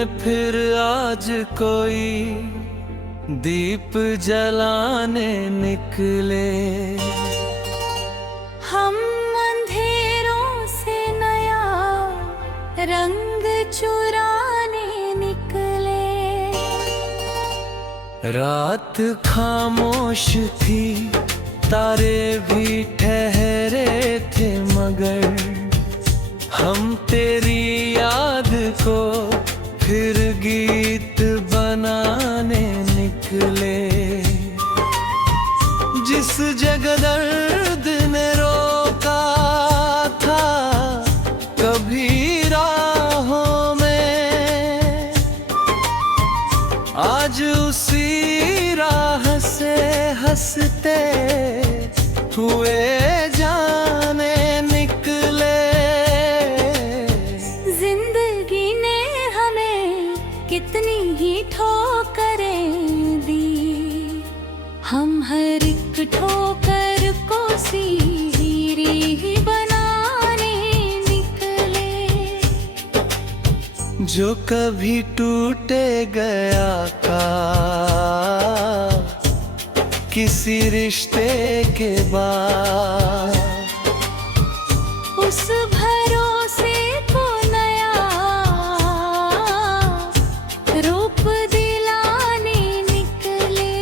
में फिर आज कोई दीप जलाने निकले। हम अंधेरों से नया रंग चुराने निकले। रात खामोश थी, तारे भी ठहरे थे, मगर हम तेरी याद को फिर गीत बनाने निकले। जिस जगह दर्द ने रोका था कभी राहों में, आज उसी राह से हंसते हुए जाने निकले। जिंदगी ने हमें कितनी ही ठोकरें दी, हम हर एक ठोकर को सीढ़ी बनाने निकले। जो कभी टूटे गया का किसी रिश्ते के बाद, उस भरोसे को नया रूप दिलाने निकले।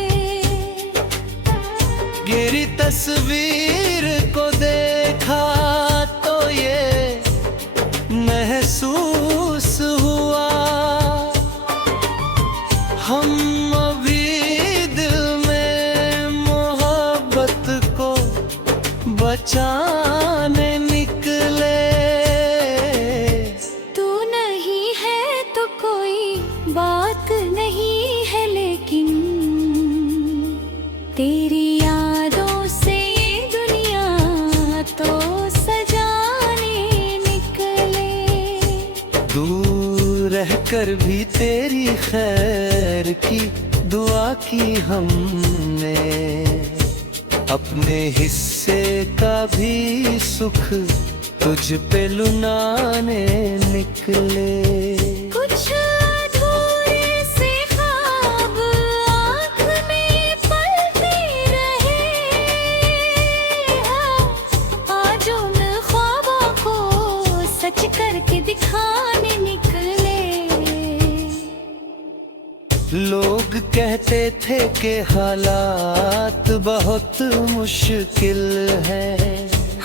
गिरी तस्वीर को देखा तो ये महसूस हुआ, हम अभी दिल में मोहब्बत को बचाने निकले। तू नहीं है तो कोई बात नहीं है, लेकिन तेरी यादों से ये दुनिया तो सजाने निकले। दूर रहकर भी तेरी खैर की दुआ की हमने, अपने हिस्से का भी सुख तुझ पे लुटाने निकले। कुछ अधूरे से ख्वाब आँख में पलते रहे, आज उन ख्वाबों को सच करके दिखाने निकले। लोग कहते थे कि हालात बहुत मुश्किल है,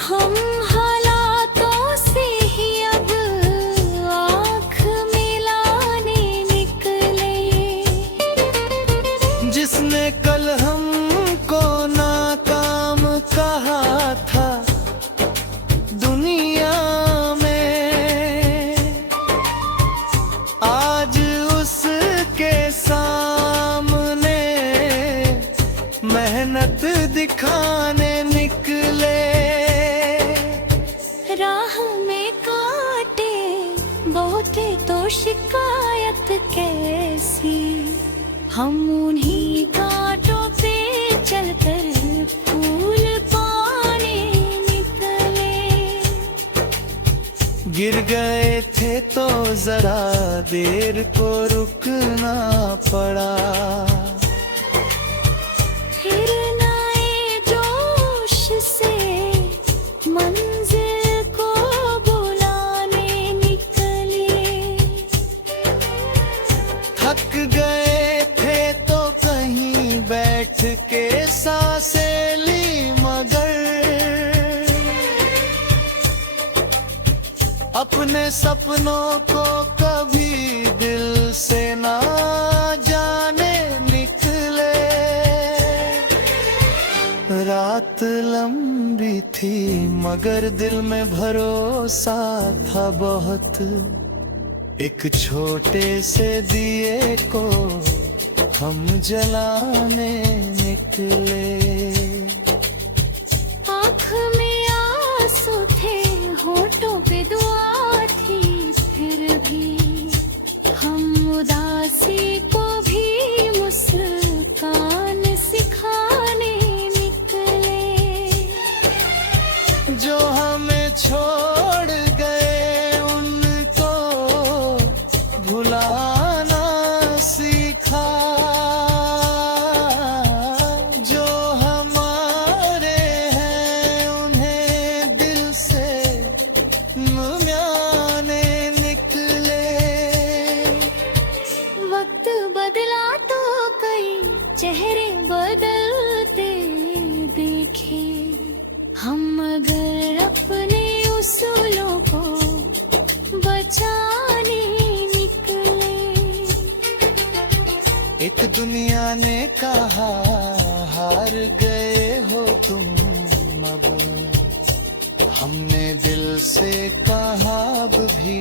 हम हालातों से ही अब आँख मिलाने निकले। जिसने कल हमको नाकाम कहा था दुनिया में, आज उसके सामने मेहनत दिखाने निकले। राह में कांटे बहुत तो शिकायत कैसी, हम उन्हीं कांटों पे चलकर फूल पाने निकले। गिर गए थे तो जरा देर को रुकना पड़ा, फिर नए जोश से मंजिल को बुलाने निकले। थक गए थे तो कहीं बैठ के सांसें ली, मगर अपने सपनों को कभी दिल से ना जाने निकले। रात लंबी थी मगर दिल में भरोसा था बहुत, एक छोटे से दिए को हम जलाने निकले। आँख में आंसू थे, होठों पे दुआ थी, फिर भी हम उदासी को भी मुस्कान सिखाने निकले। जो हमें छोड़ गए उनको भुला दुनिया ने कहा हार गए हो तुम अब, हमने दिल से कहा अब भी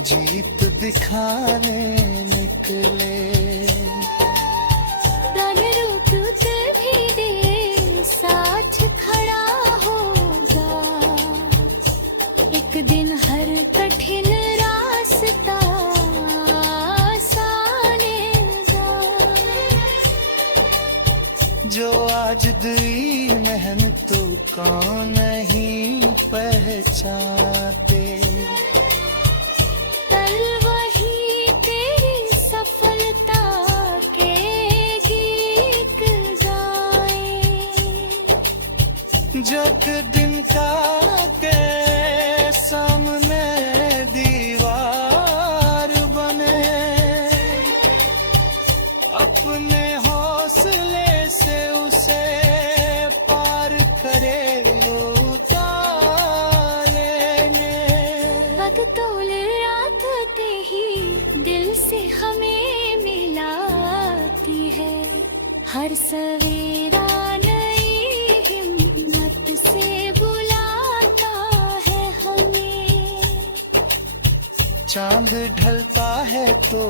जीत दिखाने निकले। प्राण रूप भी दे साथ खड़ा होगा, एक दिन हर कठिन रास्ता जो आज दी मेहनतों को नहीं पहचानते, कल वही तेरी सफलता के गीत गाए। जब दिन का के सामने दीवार बने, अपने हौसले से उसे पार करे उतारेंगे। वक्तोल रात ते ही दिल से हमें मिलाती है, हर सवेरा नई हिम्मत से बुलाता है हमें। चांद ढलता है तो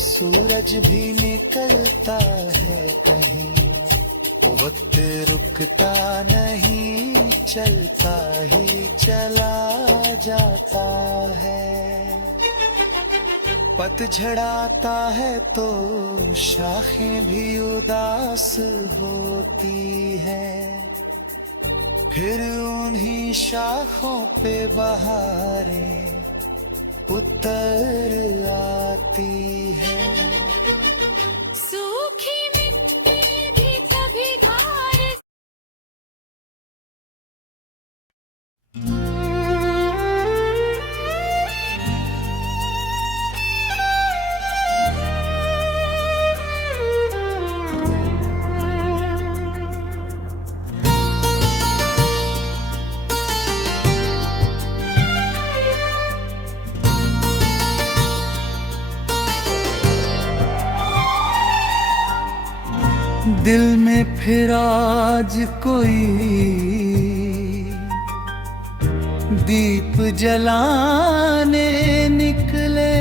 सूरज भी निकलता है कहीं, वक्त रुकता नहीं चलता ही चला जाता है। पतझड़ आता है तो शाखें भी उदास होती है, फिर उन्हीं शाखों पे बहारें उतर आती है। सूखी मिट्टी भी कभी घास। दिल में फिर आज कोई दीप जलाने निकले,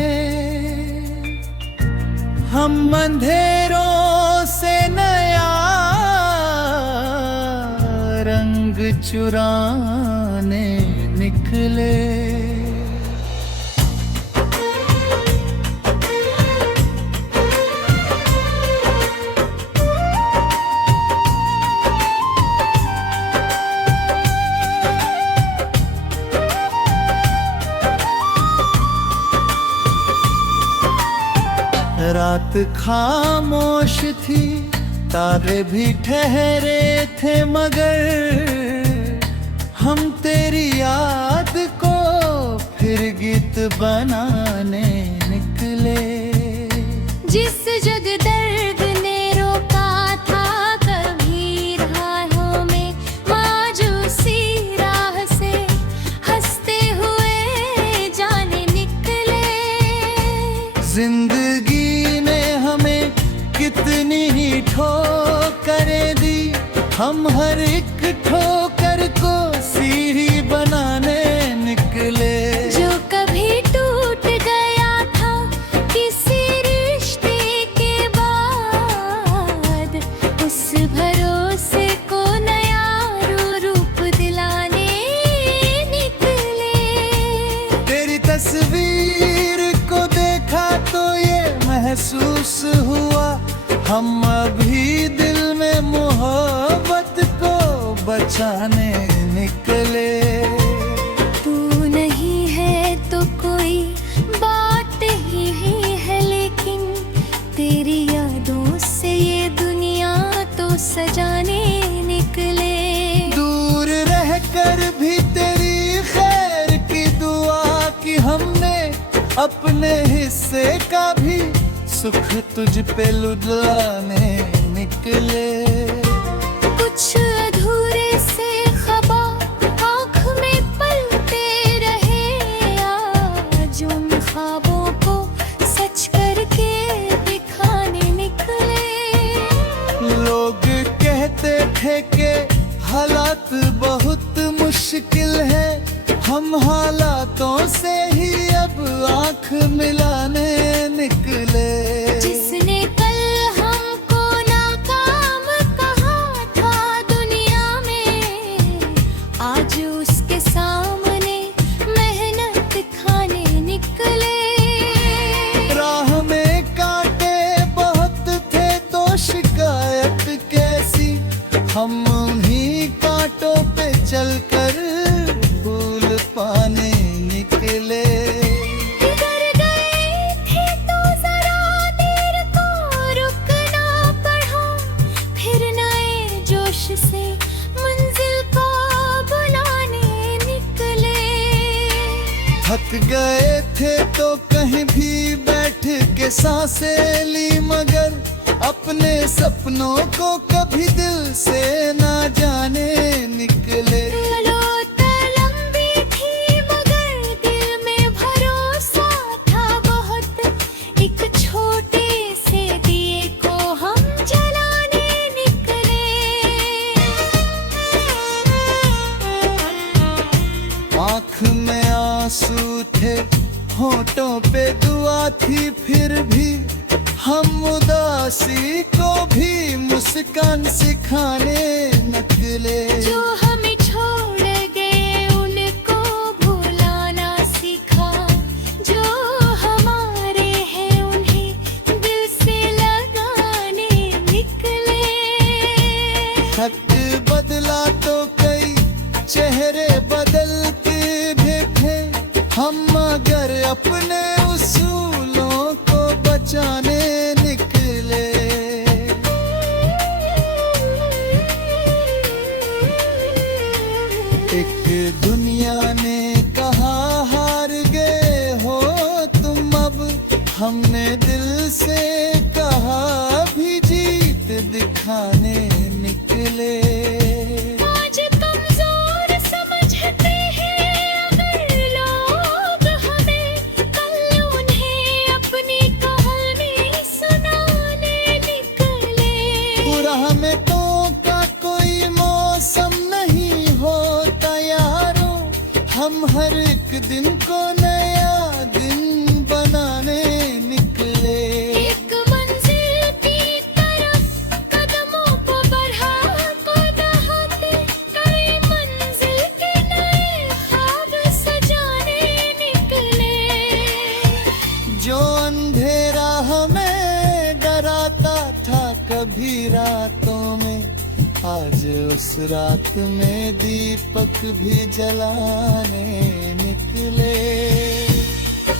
हम अंधेरों से नया रंग चुराने निकले। रात खामोश थी, तारे भी ठहरे थे, मगर हम तेरी याद को फिर गीत बनाने निकले। जिस जग दर्द ने रोका था कभी राहों में, मायूसी राह से हंसते हुए जाने निकले। जिंदगी कितनी ही ठोकरें दी, हम हर एक ठोकर को सीढ़ी बनाने निकले। जो कभी टूट गया था किसी रिश्ते के बाद, उस भरोसे को नया रूप दिलाने निकले। तेरी तस्वीर को देखा तो ये महसूस हुआ, हम अभी दिल में मोहब्बत को बचाने निकले। तू नहीं है तो कोई बात ही है, लेकिन तेरी यादों से ये दुनिया तो सजाने निकले। दूर रहकर भी तेरी खैर की दुआ की हमने, अपने हिस्से का भी सुख तुझ पे लुटाने निकले। कुछ अधूरे से ख्वाब आँख में पलते रहे, आज उन ख्वाबों को सच करके दिखाने निकले। हालात बहुत मुश्किल है, हम हालातों से ही अब आंख मिलाने निकले। जिसने कल हमको नाकाम कहा था दुनिया में, आज उसके सामने मेहनत खाने निकले। राह में कांटे बहुत थे तो शिकायत कैसी, हम उन्हीं कांटों पे चलकर फूल पाने निकले। डर गए थे तो जरा देर को रुकना पड़ा, फिर नए जोश से मंजिल को बुलाने निकले। थक गए थे तो कहीं भी बैठ के सांसें ली, मगर अपने सपनों को कभी दिल से ना जाने निकले। लंबी थी मगर दिल में भरोसा था बहुत, एक छोटे से दिए को हम जलाने निकले। आँख में आंसू थे, होठों पे दुआ थी, फिर भी हम उदासी को भी मुस्कान सिखाने निकले। जो हमें छोड़ गए उनको भुलाना सीखा, जो हमारे हैं उन्हें दिल से लगाने निकले। खत बदला तो कई चेहरे बदलते भी थे, हम मगर अपने उसूलों को बचाने निकले। एक दुनिया ने कहा हार गए हो तुम अब, हमने दिल से कहा भी जीत दिखाने निकले। आज कमजोर समझते हैं अगर लोग हमें, कल उन्हें अपनी कहानी सुनाने निकले। पूरा में तो का कोई मौसम नहीं होता यारों, हम हर एक दिन को नया दिन बनाने निकले। एक मंजिल की तरफ कदमों को बढ़ाते, कई मंजिल के नए ख्वाब सजाने निकले। जो अंधेरा हमें डराता था कभी रातों में, आज उस रात में दीपक भी जलाने निकले।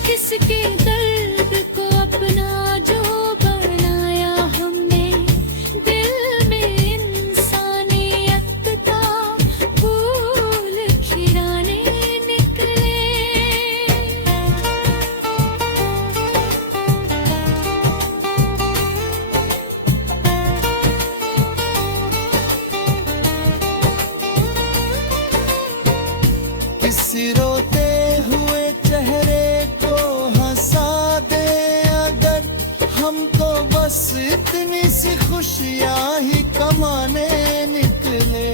किसके दर्द को अपना जो बनाया हमने, दिल में इंसानियत का फूल खिलाने निकले। किसी रोते हुए चेहरे को हंसा दे अगर, हम तो बस इतनी सी खुशियाँ ही कमाने निकले।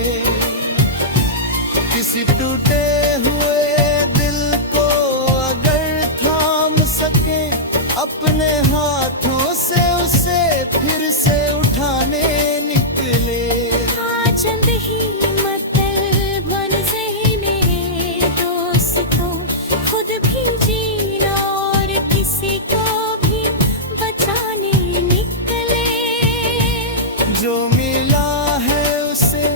किसी टूटे हुए दिल को अगर थाम सके, अपने हाथों से उसे फिर से उठाने निकले। चंद ही मतलब बन सही मेरे दोस्तों, खुद भी जीना और किसी को भी बचाने निकले। जो मिला है उसे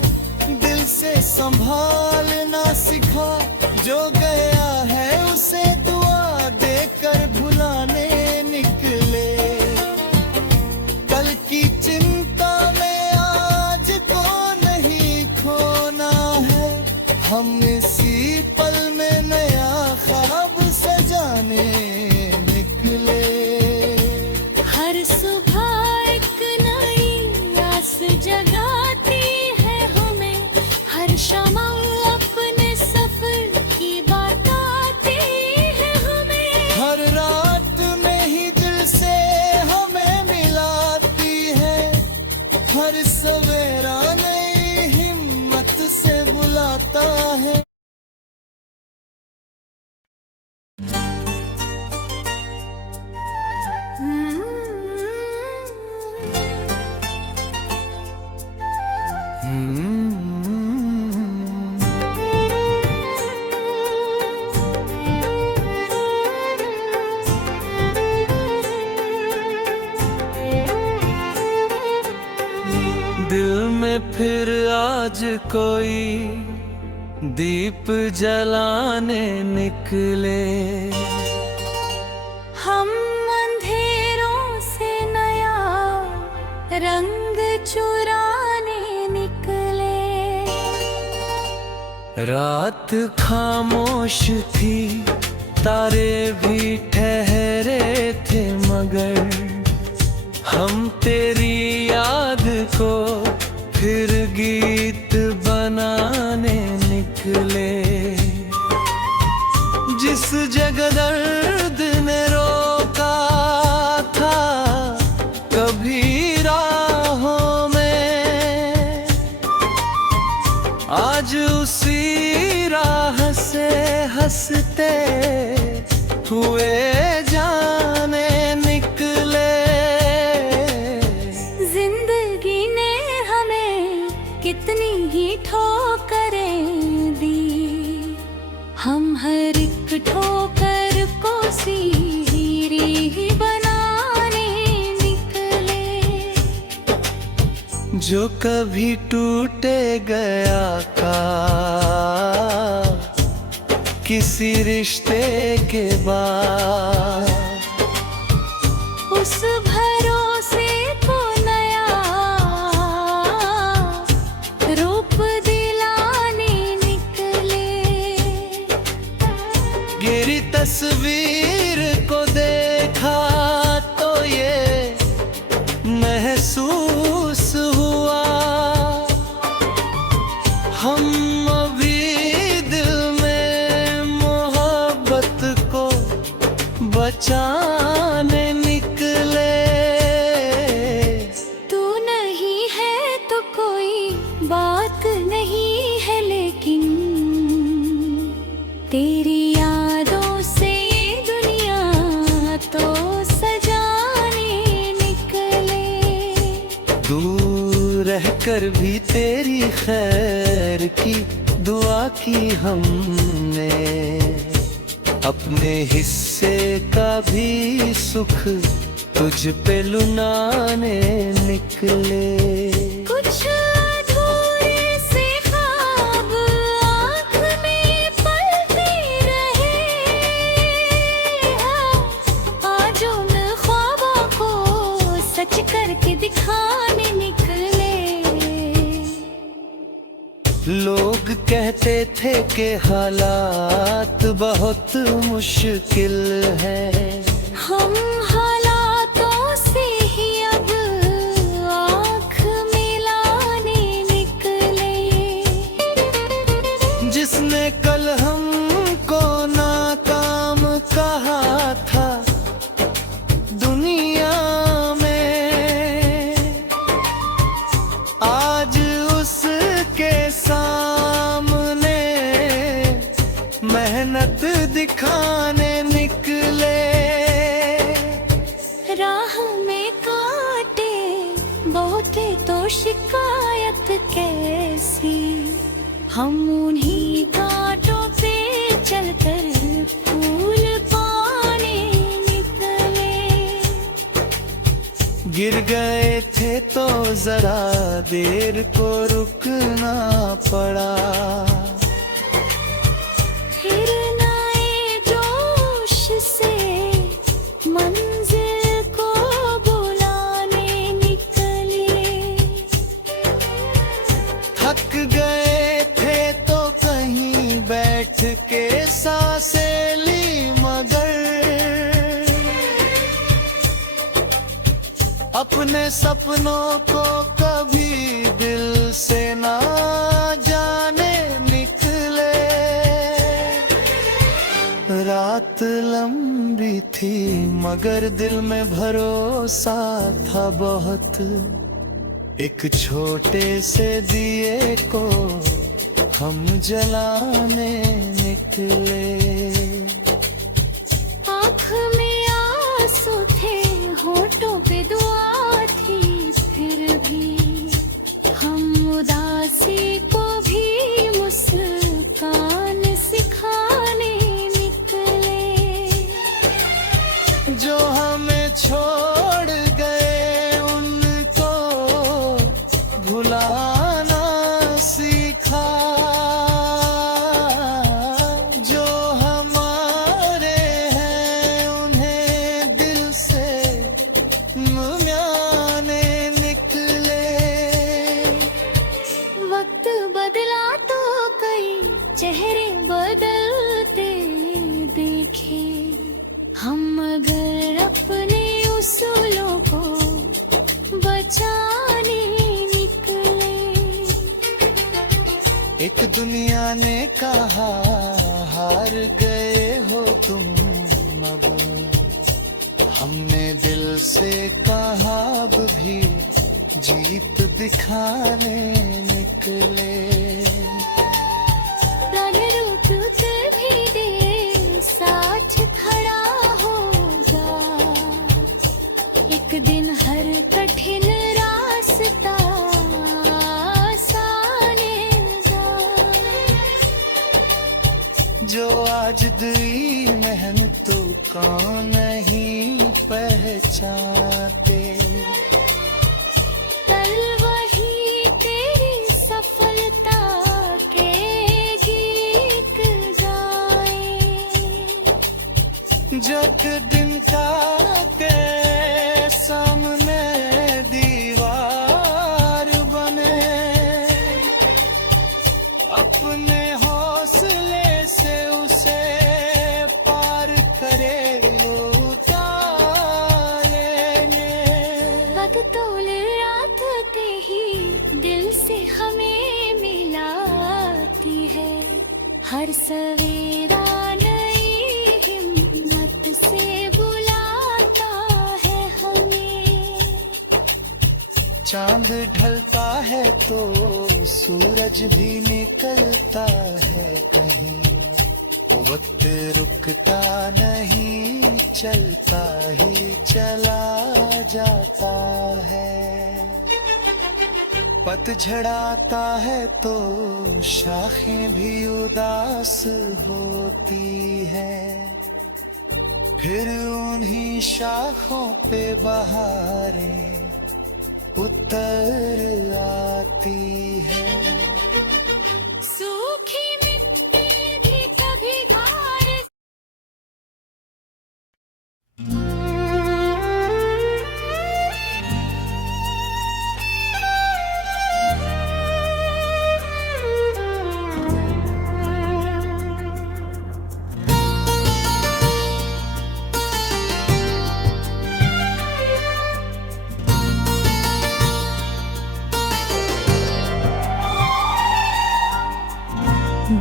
दिल से संभालना सिखा, जो गया है उसे दुआ देकर भुलाने निकले। कल की चिंता में आज को नहीं खोना है, हम इसी पल में नया ख्वाब सजाने निकले। हर सुबह एक नई आस जगाती है हमें, हर शमा अपने सफर की बात आती है हमें। हर रात में ही दिल से हमें मिलाती है, हर सवेरा नई हिम्मत आज कोई दीप जलाने निकले। हम अंधेरों से नया रंग चुराने निकले। रात खामोश थी, तारे भी ठहरे थे, मगर हम तेरी याद को फिर गीत बनाने निकले। जिस जगह दर्द ने रोका था कभी राहों में, आज उसी राह से हंसते हुए जाने निकले। जिंदगी ने हमें कितनी ही ठोकरें दी, हम हर एक ठोकर को सीढ़ी बनाने निकले। जो कभी टूटे गया का किसी रिश्ते के बाद, उस भरोसे को नया रूप दिलाने निकले। गिरी तस्वीर को देखा तो ये महसूस हुआ, हम अभी दिल में मोहब्बत को बचाने निकले। तू नहीं है तो कोई बात नहीं है, लेकिन तेरी यादों से ये दुनिया तो सजाने निकले। दूर रहकर भी तेरी खैर की दुआ की हमने, अपने हिस्से का भी सुख तुझ पे लुनाने निकले। कुछ अधूरे से ख्वाब आँख में पलते रहे, आज उन ख्वाबों को सच करके दिखाने निकले। लोग कहते थे कि हालात बहुत मुश्किल है, हम हालातों से ही अब आँख मिलाने निकले। जिसने कल हमको नाकाम कहा था दुनिया में, आज उसके सामने मेहनत दिखाने निकले। राह में कांटे बहुत तो शिकायत कैसी, हम उन्हीं कांटों पे चलकर फूल पाने निकले। गिर गए थे तो जरा देर को रुकना पड़ा, फिर नए जोश से मंजिल को बुलाने निकले। थक गए थे तो कहीं बैठ के सांसें ली, मगर अपने सपनों को कभी दिल से ना जाने निकले। रात लंबी थी मगर दिल में भरोसा था बहुत, एक छोटे से दिए को हम जलाने निकले। आँख में आंसू थे, होठों पे दुआ थी, फिर भी हम उदासी को भी मुस्कान सिखाने निकले। जो हमें छोड़ गए उनको भुलाना चेहरे बदलते देखे हम, अगर अपने उसूलों को बचाने निकले। एक दुनिया ने कहा हार गए हो तुम अब, हमने दिल से कहा अब भी जीत दिखाने निकले। रण रुत भी दे साथ खड़ा होगा, एक दिन हर कठिन रास्ता जो आज दी मेहनतों को नहीं पहचानते, कल वही तेरी सफलता के गीत गाए। जब दिन का के सामने दीवार बने, अपने हौसले से उसे पार करे उतारेंगे। वक्तोल रात ते ही दिल से हमें मिलाती है, हर सवेरा नई हिम्मत से बुलाता है हमें। चांद ढलता है तो सूरज भी निकलता है कहीं, वक्त रुकता नहीं चलता ही चला जाता है। पतझड़ आता है तो शाखें भी उदास होती है, फिर उन्हीं शाखों पे बहारें उतर आती है। सूखी मिट्टी भी कभी घास।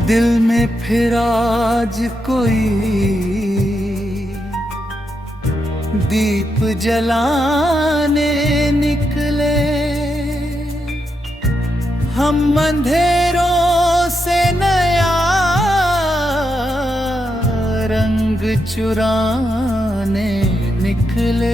दिल में फिर आज कोई दीप जलाने निकले, हम अंधेरों से नया रंग चुराने निकले।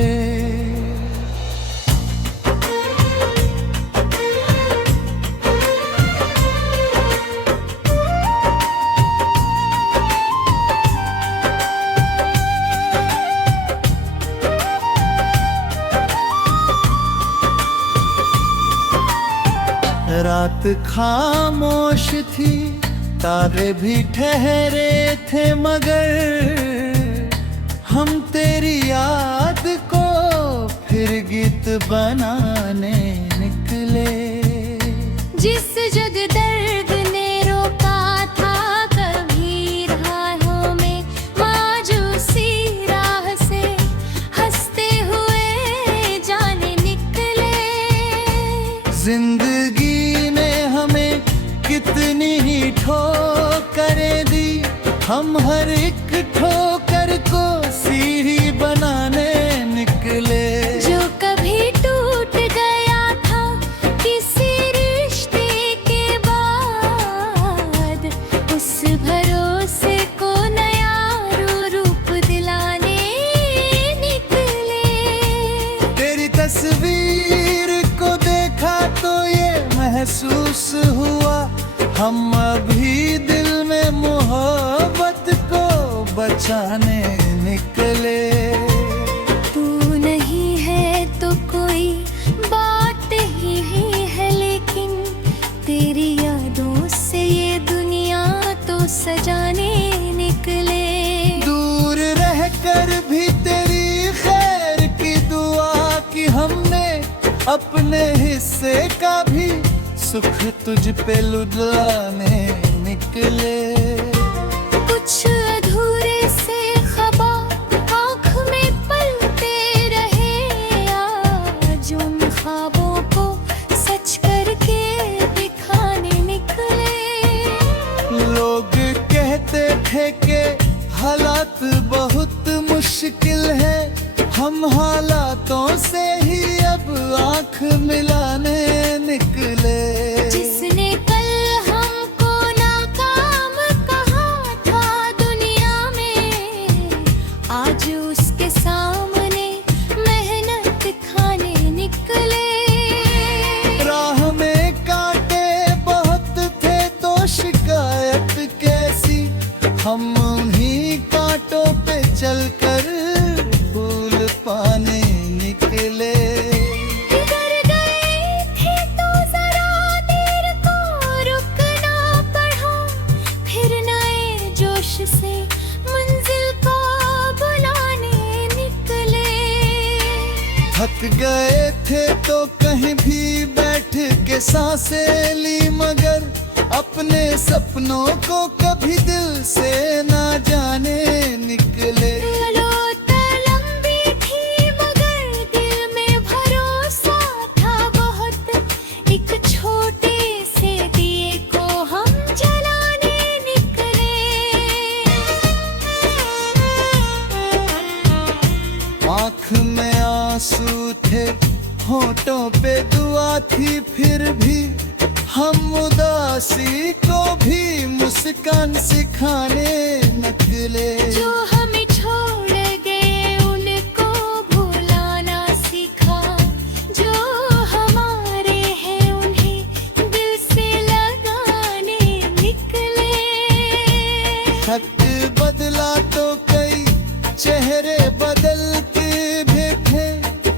रात खामोश थी, तारे भी ठहरे थे, मगर हम तेरी याद को फिर गीत बनाने निकले। जिस जग दर्द ने रोका था कभी राहों में, मायूसी राह से हंसते हुए जाने निकले। जिंदगी कितनी ही ठोकरें दी, हम हर एक ठोकर को सीढ़ी बनाने निकले। जो कभी टूट गया था किसी रिश्ते के बाद, उस भरोसे को नया रूप दिलाने निकले। तेरी तस्वीर को देखा तो ये महसूस हुआ, हम अभी दिल में मोहब्बत को बचाने निकले। तू नहीं है तो कोई बात ही है, लेकिन तेरी यादों से ये दुनिया तो सजाने निकले। दूर रहकर भी तेरी खैर की दुआ की हमने, अपने हिस्से का भी सुख तुझ पे लुटाने निकले। थे कि हालात बहुत मुश्किल है, हम हालातों से ही अब आंख मिलाने निकले। जिसने कल हमको नाकाम कहा था दुनिया में, आज उसके सामने मेहनत खाने निकले। राह में कांटे बहुत थे तो शिकायत कैसी, हम उन्हीं कांटों पे चलकर फूल पाने निकले। डर गए थे तो जरा देर को रुकना पड़ा, फिर नए जोश से मंजिल को बुलाने निकले। थक गए थे तो कहीं भी बैठ के सांसें ली, मगर अपने सपनों को कभी दिल से ना जाने निकले। लंबी थी मगर दिल में भरोसा था बहुत, एक छोटे से दिए को हम जलाने निकले। आँख में आंसू थे, होठों पे दुआ थी, फिर भी हम उदासी को भी मुस्कान सिखाने निकले। जो हमें छोड़ गए उनको भुलाना सीखा, जो हमारे हैं उन्हें दिल से लगाने निकले। खत बदला तो कई चेहरे बदलते भी थे,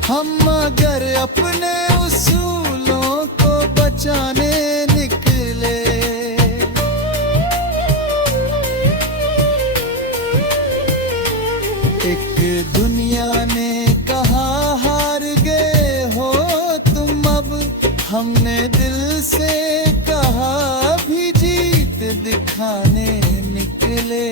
हम मगर अपने उसूलों को बचाने निकले। एक दुनिया ने कहा हार गए हो तुम अब, हमने दिल से कहा भी जीत दिखाने निकले।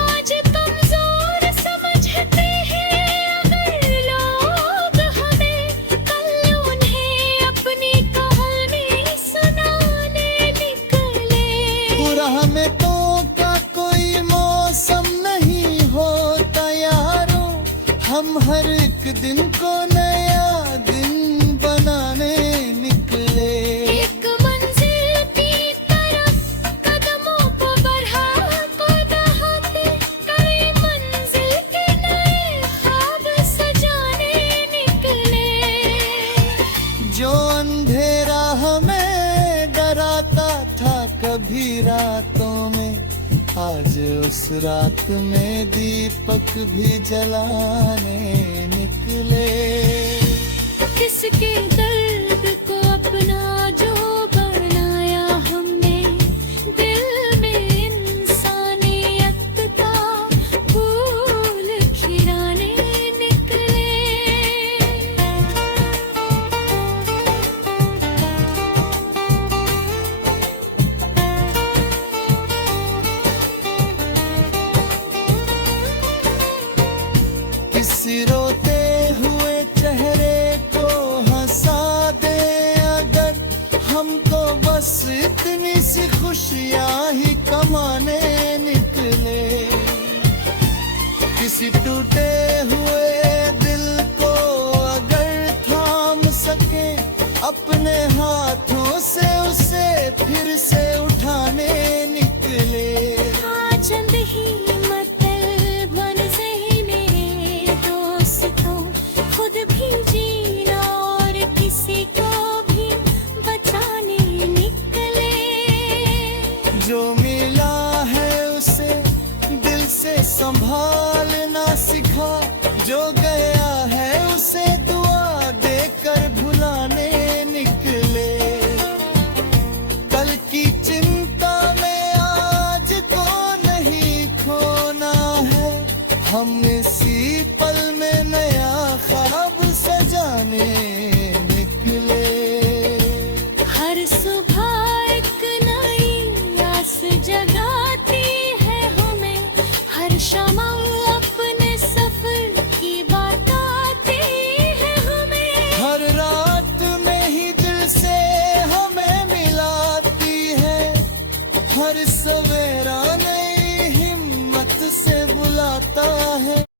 आज कमजोर समझते हैं अगर लोग हमें, कल उन्हें अपनी कहानी सुनाने निकले। पूरा में तो का कोई मौसम नहीं होता यारों, हम हर एक दिन को नया दिन बनाने निकले। एक मंजिल की तरफ कदमों को बढ़ा को दहाते, कई मंजिल के नए ख्वाब सजाने निकले। जो अंधेरा हमें डराता था कभी रातों में, आज उस रात में दीपक भी जलाने निकले। किसके दर्द को अपना जो बनाया हमने, दिल में इंसानियत का फूल खिलाने निकले। किसी रोते हुए चेहरे को हंसा दे अगर, हमको बस इतनी सी खुशियाँ ही कमाने निकले। किसी टूटे हुए दिल को अगर थाम सके, अपने हाथों से उसे फिर से उठाने निकले। चंद ही मतलब बन सही मेरे दोस्तों, खुद भी जीना और किसी को भी बचाने निकले। जो मिला है उसे दिल से संभालना सिखा, जो गया है उसे दुआ देकर भुलाने निकले। कल की चिंता में आज को नहीं खोना है, हम इसी पल में नया ख्वाब सजाने निकले। हर सुबह एक नई आस जगाती है हमें, हर शमा अपने सफर की बताती है हमें। हर रात में ही दिल से हमें मिलाती है, हर सवेरा नई है।